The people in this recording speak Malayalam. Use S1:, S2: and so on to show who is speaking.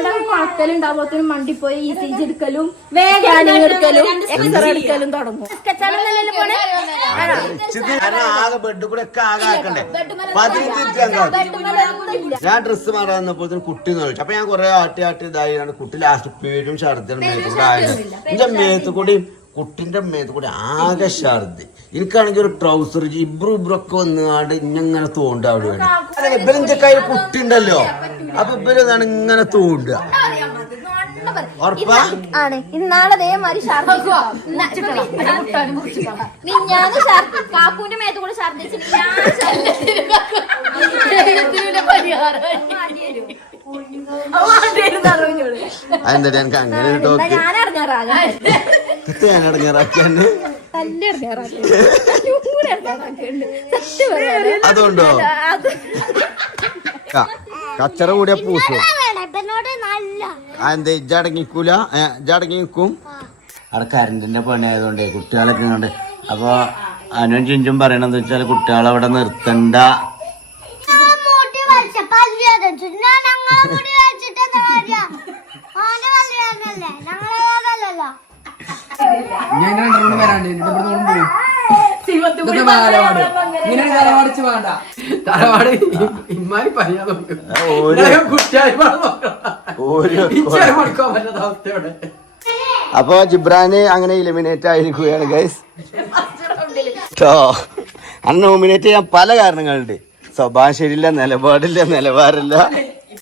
S1: ഇവിടെ കുഴക്കലുണ്ടാവുമ്പോഴത്തേനും മണ്ടി പോയി ഇ സി ജി എടുക്കലും സ്കാനിങ് എടുക്കലും എക്സ്റേ എടുക്കലും തുടങ്ങും.
S2: ഞാൻ ആകെ ബെഡ് കൂടെ ഒക്കെ ആകെ ആക്കണ്ടേ? പതിനഞ്ച് ഞാൻ ഡ്രസ്സ് മാറാൻ വന്നപ്പോൾ കുട്ടി നോച്ചു അപ്പൊ ഞാൻ കുറെ ആട്ടി ആട്ടി ഇതായി. കുട്ടി ലാസ്റ്റ് പേരും ഛർദിയാണ് മേത്ത് കൂടെ ആയത്. എന്റെ മേത്ത് കൂടി കുട്ടിന്റെ മേത്ത് കൂടി ആകെ ഛർദി എനിക്കാണെങ്കിൽ ഒരു ട്രൗസർ ഇബ്രു ഇബ്രൊക്കെ വന്നുകാണ്ട് ഇങ്ങനെ തോണ്ട അവിടെ വേണ്ടി ഇവരിന്റെ കയ്യിൽ കുട്ടി ഉണ്ടല്ലോ അപ്പൊ ഇവരെന്താണ് ഇങ്ങനെ തൂണ്ടുക
S1: ആണ്. ഇന്നാളെ അതേമാതിരി ഞാൻ കാക്കൂന്റെ മേത്ത് കൂടെ
S2: എനിക്ക് അങ്ങനെ ഒരു ടോക്ക്
S1: ഞാൻ
S2: ഇടങ്ങാറാക്കിയാണ് അതുകൊണ്ടോ കച്ചറ കൂടിയ പൂസു എന്താ ഇജടങ്ങിക്കൂല ഇജടങ്ങി നിൽക്കും. അവിടെ കരണ്ടിന്റെ പണി ആയതുകൊണ്ടേ കുട്ടികളൊക്കെ ഉണ്ട്. അപ്പൊ അനുവും ചിഞ്ചും പറയണെന്ന് വെച്ചാൽ കുട്ടികളെ അവിടെ നിർത്തണ്ട.
S3: ഞാൻ
S4: രണ്ടെണ്ണം വരാണ്ട്? എന്നിട്ട് ഇവിടെ നിന്ന് പോയി. ഇതൊക്കെ ബാലവാട് ഇങ്ങനെ തലവാടിച്ച് വേണ്ട തലവാട് ഇമ്മാരി പനിയാ നോക്കും
S2: അപ്പൊ ജിബ്രാന് അങ്ങനെ ഇലിമിനേറ്റ് ആയിരിക്കുകയാണ് ഗൈസ് ട്ടോ. അന്ന് നോമിനേറ്റ് ചെയ്യാൻ പല കാരണങ്ങളുണ്ട്. സ്വഭാവം ശരിയില്ല നിലപാടില്ല നിലവാരമില്ല.